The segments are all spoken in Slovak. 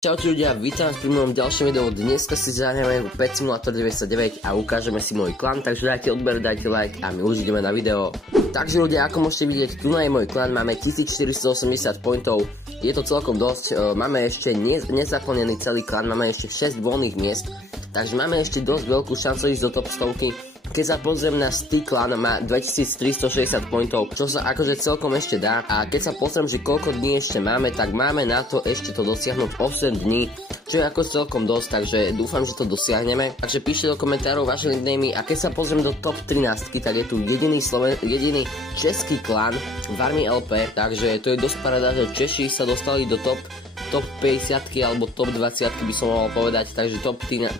Čaute ľudia, vítam vás pri mojom ďalšom videu. Dneska si zahráme Pet Simulator 99 a ukážeme si môj klan, takže dajte odber, dajte like a my už ideme na video. Takže ľudia, ako môžete vidieť, tu je môj klan, máme 1480 pointov, je to celkom dosť, máme ešte nezaplnený celý klan, máme ešte 6 voľných miest, takže máme ešte dosť veľkú šancu ísť do top 100. Keď sa pozriem na Klan, má 2360 pointov, čo sa akože celkom ešte dá. A keď sa pozriem, že koľko dní ešte máme, tak máme na to ešte to dosiahnuť 8 dní, čo je ako celkom dosť, takže dúfam, že to dosiahneme. Takže píšte do komentárov vaše nicknamy a keď sa pozriem do top 13, tak je tu jediný český klan v Army LP, takže to je dosť paráda, že Češi sa dostali do top 50 alebo top 20 by som mohol povedať, takže top 13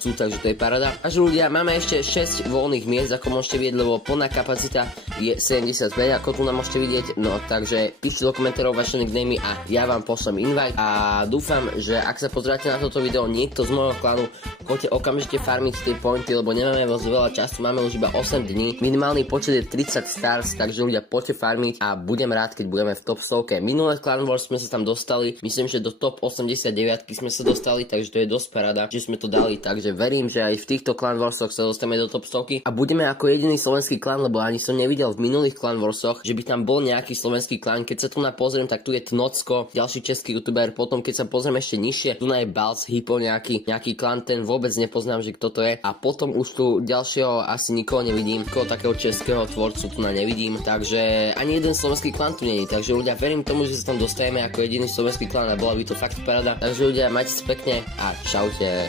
sú, takže to je paráda. Takže ľudia, máme ešte 6 voľných miest, ako môžete vidieť, lebo plná kapacita je 75, ako tu nám môžete vidieť, no takže píšte do komentárov vaše nicknamy a ja vám pošlem invite a dúfam, že ak sa pozráte na toto video niekto z môjho klanu, choďte okamžite farmiť tie pointy, lebo nemáme veľa času, máme už iba 8 dní, minimálny počet je 30 stars, takže ľudia, poďte farmiť a budem rád, keď budeme v top 100. Minulé Clan Wars sme sa tam dostali, myslím, že do top 89 sme sa dostali, takže to je dosť paráda, že sme to dali, takže verím, že aj v týchto Clan Warsoch sa dostaneme do top 100 a budeme ako jediný slovenský klan, lebo ani som nevidel v minulých Clan Warsoch, že by tam bol nejaký slovenský klan. Keď sa tu pozriem, tak tu je Tnocko, ďalší český youtuber, potom keď sa pozriem ešte nižšie, tu je Balz, Hypo, nejaký klan, ten vôbec nepoznám, že kto to je, a potom už tu ďalšieho asi nikoho nevidím, koho takého českého tvorcu tu nevidím, takže ani jeden slovenský klan tu nie je, takže ľudia, verím tomu, že sa tam dostaneme ako jediný slovenský klan a bola by to fakt paráda. Takže ľudia, majte sa pekne a čaute.